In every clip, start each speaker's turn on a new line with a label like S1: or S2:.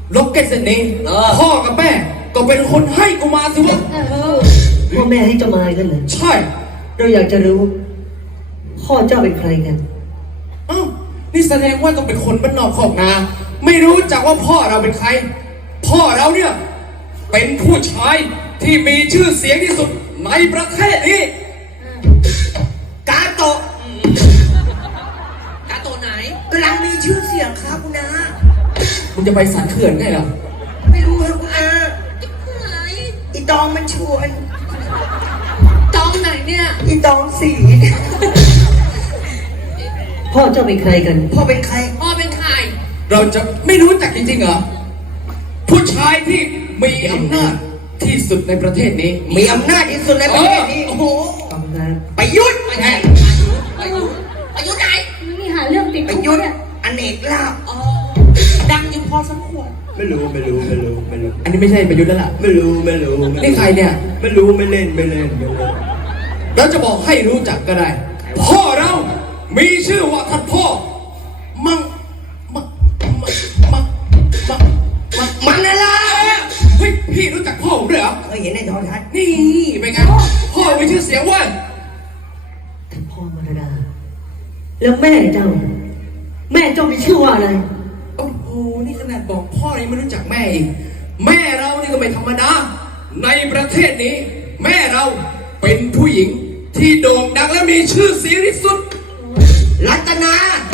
S1: ล็อกเก็ตเส้นนี้พ่อกับแม่ก็เป็นคนให้กูมาสิวะ
S2: พ่อแม่ให้เจ้ามากันเหรอ
S1: ใช่
S2: เราอยากจะรู้พ่อเจ้าเป็นใครกัน
S1: อ้าวนี่แสดงว่าต้องเป็นคนบ้านนอกขอกนาไม่รู้จักว่าพ่อเราเป็นใครพ่อเราเนี่ยเป็นผู้ชายที่มีชื่อเสียงที่สุดในประเทศนี้
S3: กาโตะไหนกำลังมีชื่อเสียงครับคุณนา
S1: มึงจะไปสันเขื่อนไงล่ะ
S3: ไม่รู้ครับคุณอาอีตองมันชวนตองไหนเนี่ยอีตองสี
S2: พ่อเจ้าเป็นใครกัน
S3: พ่อเป็นใคร
S1: เราจะไม่รู้จักจริงๆเหรอผู้ชายที่มีอำนาจที่สุดในประเทศนี้
S3: มีอำนาจที่สุดในประเทศนี้โอ้โหประยุทธ์
S4: ประยุทธ์ไหนนี่หาเรื่องติด
S3: ประยุทธ์อเนกลาภ
S4: ดังอยู่พอสมควร
S1: ไม่รู้อันนี้ไม่ใช่ประยุทธ์แล้วล่ะ
S3: ไม่รู้
S1: นี่ใครเนี่ย
S3: ไม่รู้ไม่เล่น
S1: เราจะบอกให้รู้จักก็ได้พ่อเรามีชื่อว่าท่านพ่อมัง
S3: อะไร
S1: เฮ้ยพี่รู้จักพ่อผมด้วยเหรอ
S3: เคยเห็นในโทรทัศน์
S1: นี่เป็นไงพ่อมีชื่อเสียงว่า
S2: ท่านพ่อมรดาแล้วแม่เจ้ามีชื่อว่าอะไร
S1: โอ้โหนี่ขนาดบอกพ่อยังไม่รู้จักแม่อีกแม่เรานี่ก็ไม่ธรรมดาในประเทศนี้แม่เราเป็นผู้หญิงที่โด่งดังและมีชื่อเสียงที่สุด
S3: รัตนา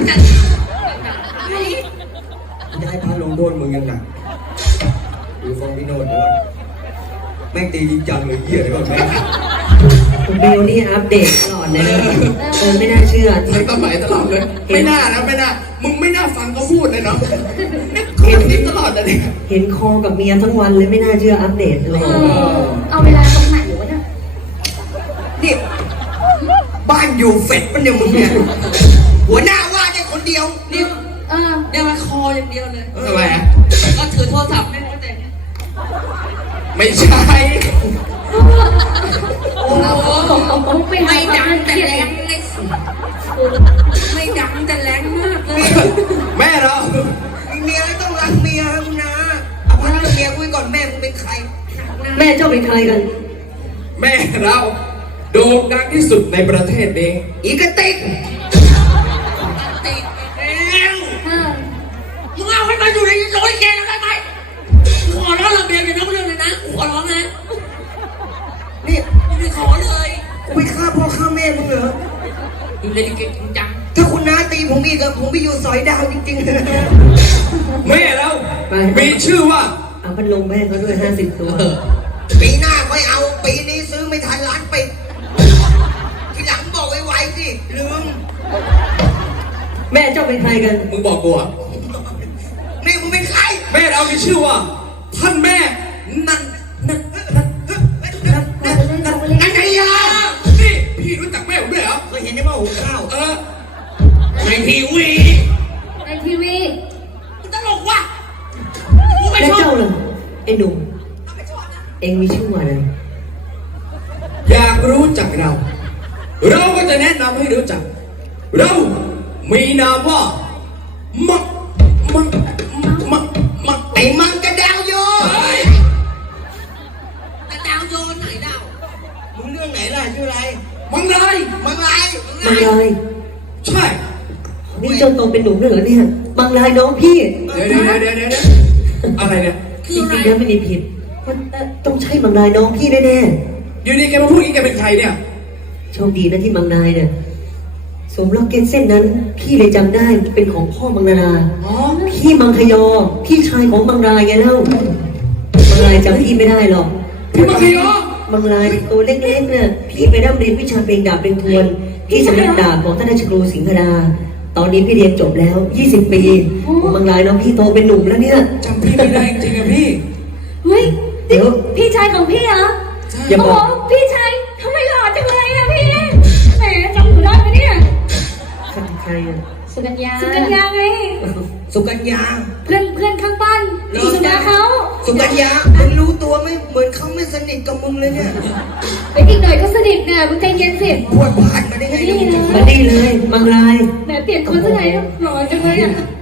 S3: จะให้พาลงโทษมึงยังไงดูฟังพี่โนดด้วยแม่งตีจริงจังเลยเหี้ยเลยก่อนแม่
S2: คุณเบลนี่อัปเดตตลอดเลยไม่น่าเชื่อ
S1: ไม่ต้องหมายตลอดเลยไม่น่ามึงไม่น่าฟังเขาพูดเลยเนาะเห็นตลอดเลย
S2: เห็นคอกับเมียทั้งวันเลยไม่น่าเชื่ออัปเดตเลย
S4: เอาเวลาตรงไหนวะเนี่ย
S3: นี่บ้านอยู่เฟ็ดมันเนี่ยมึงเนี่ยหัวหน้าว่าได้คนเดียว
S4: นี่เนี่ยมาคออย่างเดียวเลย
S1: ทำไมอ่ะ
S4: ก็ถือโทรศัพท์ไม่รู้แต่
S1: ไม่ใช่
S4: ไม่ดังแต่แรงไม่ดังแต่แรงมากเลย
S1: แม่เรา
S3: เมียต้องรักเมียคุณนะเอาพักเมียคุยก่อนแม่มึงเป็นใคร
S2: แม่เจ้าเป็นใครกัน
S1: แม่เราโด่งดังที่สุดในประเทศนี้
S3: อีกติก
S4: มึงเอาให้มาอยู่ในโซนแกได้ไหมขอร้องระเบียบอย่านับเรื่องเลยนะขอร้องนะ
S3: นี่
S4: ไม่ขอเลย
S3: กูไปฆ่าพ่อฆ่าแม่มึงเหรอ
S4: อยู่ในเก่งจัง
S3: ถ้าคุณน้าตีผมอีกอะผมไปอยู่สอยดาวจริง
S1: ๆแม่เรามีชื่อว่า
S2: เอาพัดลมแม่เขาด้วย50 ตัว
S3: ปีหน้าไม่เอาปีนี้ซื้อไม่ทันล้านปิดทีหลังบอกไวๆสิลืม
S2: แม่เจ้าเป็นใครกัน
S1: มึงบอกกูอะ
S3: แม่กูเป็นใคร
S1: แม่เรามีชื่อว่าท่านแม่นันไงยานี่พี่รู้จักแม่ผมด้วยเหรอ
S3: เคยเห็นในหม้อหุงข้าว
S1: ในทีวี
S4: มึงตลกว่ะ
S2: แล้วเจ้าล่ะไอ้หนุ่มเอ็งมีชื่อว่าอะไร
S1: อยากรู้จักเราก็จะแนะนำให้รู้จักเรามีนามว่ามัก
S3: ไอ้มังกระดาวโย
S4: กระดาวโยไหนดาว
S3: มึงเรื่องไหนล่ะชื่ออะไร
S1: มังลายใช่
S2: นี่เจ้าโตเป็นหนุ่มด้วยเหรอเนี่ยมังลายน้องพี่
S1: เดี๋ยวอะไรเนี่ย
S2: จริงๆแล้วไม่ได้ผิดต้องใช่มังลายน้องพี่แน่
S1: ๆอยู่นี่แกมาพูดงี้แกเป็นใครเนี่ย
S2: โชคดีนะที่มังลายเนี่ยสวมล็อกเก็ตเส้นนั้นพี่เลยจำได้เป็นของพ่อมังลาพี่มังคยอพี่ชายของมังลายไงเล่ามังลายจำพี่ไม่ได้หรอก
S1: พี่มังคยอ
S2: มังลายตัวเล็กๆเนี่ยพี่ไปร่ำเรียนวิชาเพลงดาบเพลงทวนที่สำนักดาบของท่านราชครูสิงห์ดาตอนนี้พี่เรียนจบแล้ว20 ปีมังลายน้องพี่โตเป็นหนุ่มแล้วเนี่ย
S1: จำพี่ไม่ได้จริงๆอะพี่
S4: เฮ้ยเดี๋ยวพี่ชายของพี่เหรอ
S2: อย่าบอก
S4: พี่ชายทำไมหล่อจังเลยอะพี่แหมจำหนูได้ไหมเนี่ย
S2: ใครอะ
S4: สุกัญญาไง
S3: สุกัญญา
S4: เพื่อนข้างบ้านสุกัญญาเขา
S3: สุกัญญามึงรู้ตัวไหมเหมือนเขาไม่สนิทกับมึงเลยเนี่ย
S4: ไปอีกหน่อยก็สนิทเนี่ยมึงใจเย็นสิ
S3: ปวดผ่านมาได้ไง
S2: มาดีเลยมังลาย
S4: แหมเปลี่ยนคนซะไหนหล่อจังเลยอ่ะ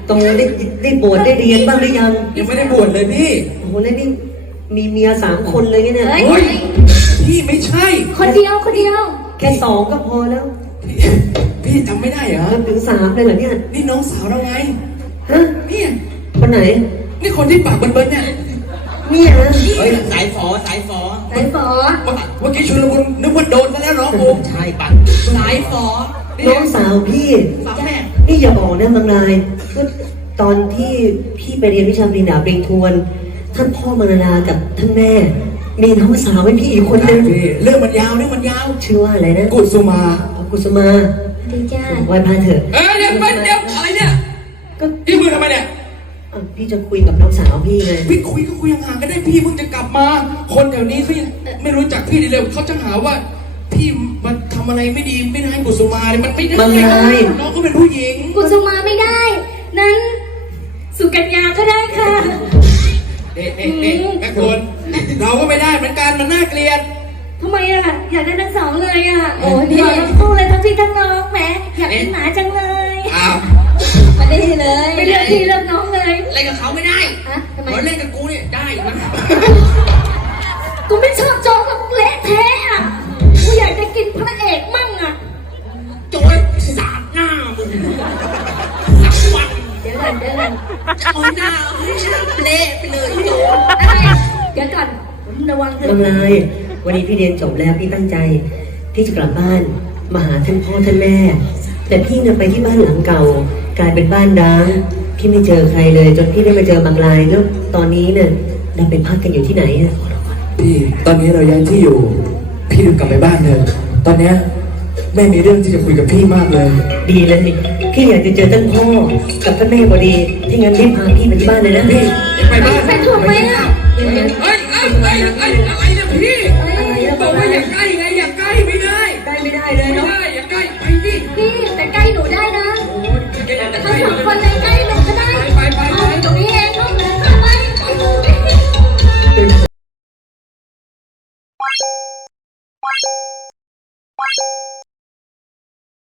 S2: โตได้บวชได้เรียนบ้างหรือยัง
S1: ยังไม่ได้บวชเลยพี่
S2: โอ้โหแล้วนี่มีเมีย3 คนเลยเนี่ย
S1: เฮ้ยพี่ไม่ใช่
S5: คนเดียวคนเดียว
S2: แค่2ก็พอแล้ว
S1: พี่จำไม่ได้เหรอ
S2: แล้วถึง3เลยเหรอเนี่ย
S1: นี่น้องสาวเราไง
S2: ฮะ
S1: เนี่ย
S2: คนไหน
S1: นี่คนที่ปากเบิ้ลๆเนี่ย
S2: เนี่ยนะ
S3: เฮ้ยสายฝอสายฝอ
S5: สายฝอ
S1: เมื่อกี้ชุลมุนนึกว่าโดนซะแล้วน้องกู
S3: ใช่ปัดสายฝอ
S2: น้องสาวพี่
S3: ฝาแฝด
S2: นี่อย่าบอกนะบางรายว่าตอนที่พี่ไปเรียนวิชาปริญญาปริญทวน ท่านพ่อมานากับท่านแม่ มีน้องสาวให้พี่อีกคนนึง
S1: พี่เรื่องมันยาวเรื่องมันยาว
S2: ชื่อว่าอะไรนะ
S1: กุสุมา
S2: กุสุมา
S5: ดีจ้า
S2: ไหว้พระเถอะ
S1: เดี๋ยวไปเดี๋ยวอะไรเนี่ย
S2: ก็
S1: พี่มือทำไมเนี่ย
S2: พี่จะคุยกับน้องสาวพี่ไง
S1: พี่คุยก็คุยห่างๆกันได้พี่เพิ่งจะกลับมา คนแถวนี้เขายังไม่รู้จักพี่ดีเลยเขาจะหาว่า พี่มาทำอะไรไม่ดีไม่ได้ให้กุสุมาเลยมันไม่ได้น้องก็เป็นผู้หญิง
S5: กุสุมาไม่ได้ นั้น สุกัญญาก็ได้ค่ะ
S1: เอ๊ะแม่คุณเราก็ไม่ได้เหมือนกันมันน่าเกลียด
S5: ทำไมอ่ะ อยากได้ทั้งสองเลยอ่ะ โอ้ดีทั้งคู่เลยทั้งพี่ทั้งน้องแหมอยากเป็นหมาจังเลย
S1: อ้าว
S5: มาได้เลยไม่เลือกพี่เลือกน้องเลย
S4: เล่นกับเขาไม่ได้
S5: อะทำไม
S4: ขอเล่นกับกูเนี่ยได้นะ
S5: กูไม่ชอบโจ๊กกับเละเทะอ่ะกูอยากจะกินพระเอกมั่งอ่ะ
S4: โจยสาดหน้ามึงสักวัน
S5: เดี๋ยวก่อนเดี๋ยวก่อน
S4: โจยหน้าเละไปเลยโจย
S5: เดี๋ยวก่อนระวังเถ
S2: บาง
S5: อะ
S2: รายวันนี้พี่เรียนจบแล้วพี่ตั้งใจที่จะกลับบ้านมาหาท่านพ่อท่านแม่ แต่พี่เนี่ยไปที่บ้านหลังเก่ากลายเป็นบ้านร้างพี่ไม่เจอใครเลย จนพี่ได้มาเจอบางรายแล้วตอนนี้เนี่ยเราไปพักกันอยู่ที่ไหนอะ
S1: พี่ตอนนี้เราย้ายที่อยู่ พี่รีบกลับไปบ้านเลยตอนเนี้ยแม่มีเรื่องที่จะคุยกับพี่มากเลย
S2: ดีเลยพี่อยากจะเจอท่านพ่อกับท่านแม่พอดีถ้างั้นรีบพาพี่ไปที่บ้านเลยนะ
S1: พี่ไปบ้าน
S5: ไปถูกไหมอ่ะ
S1: เฮ้ยอะไร